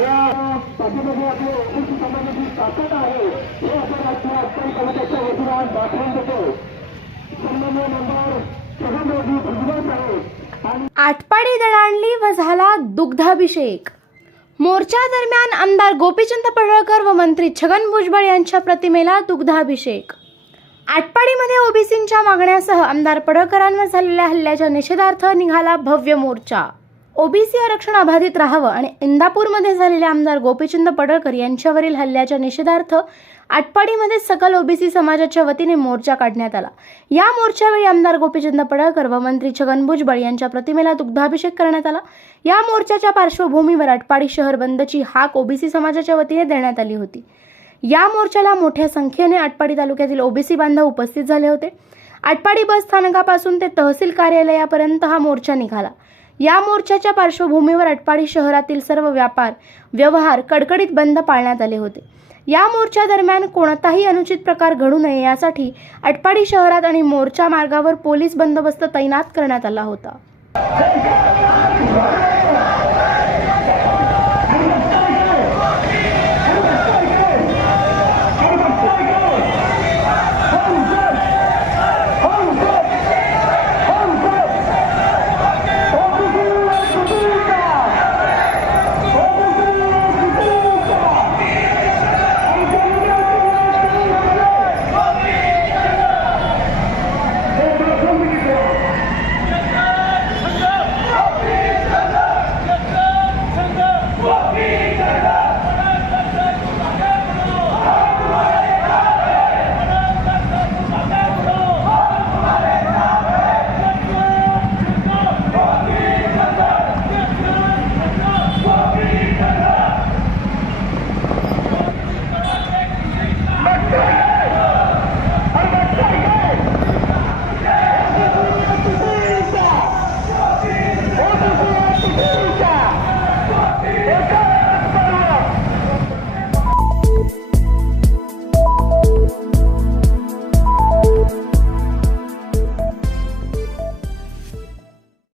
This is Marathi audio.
या पाठीमध्ये ओबीसी समाजाची ताकद आहे. हे आपण वतीनं आज दाखवून देतो. सन्मान्य नंबर साहेब आणि आटपाडी दळाणली व झाला दुग्धाभिषेक. मोर्चा दरम्यान आमदार गोपीचंद पडळकर व मंत्री छगन भुजबळ यांच्या प्रतिमेला दुग्धाभिषेक. आटपाडीमध्ये ओबीसींच्या मागण्यासह आमदार पडळकरांवर झालेल्या हल्ल्याच्या निषेधार्थ निघाला भव्य मोर्चा. ओबीसी आरक्षण अबाधित राहावं आणि इंदापूरमध्ये झालेले आमदार गोपीचंद पडळकर यांच्यावरील हल्ल्याच्या निषेधार्थ आटपाडीमध्ये सकल ओबीसी समाजाच्या वतीने मोर्चा काढण्यात आला. या मोर्चावेळी आमदार गोपीचंद पडळकर व मंत्री छगन भुजबळ यांच्या प्रतिमेला दुग्धाभिषेक करण्यात आला. या मोर्चाच्या पार्श्वभूमीवर आटपाडी शहर बंदची हाक ओबीसी समाजाच्या वतीने देण्यात आली होती. या मोर्चाला मोठ्या संख्येने आटपाडी तालुक्यातील ओबीसी बांधव उपस्थित झाले होते. आटपाडी बस स्थानकापासून ते तहसील कार्यालयापर्यंत हा मोर्चा निघाला. या मोर्चाच्या पार्श्वभूमीवर अटपाडी शहरातील सर्व व्यापार व्यवहार कडकडीत बंद पाळण्यात आले होते. या मोर्चा दरम्यान कोणताही अनुचित प्रकार घडू नये यासाठी अटपाडी शहरात आणि मोर्चा मार्गावर पोलीस बंदोबस्त तैनात करण्यात आला होता.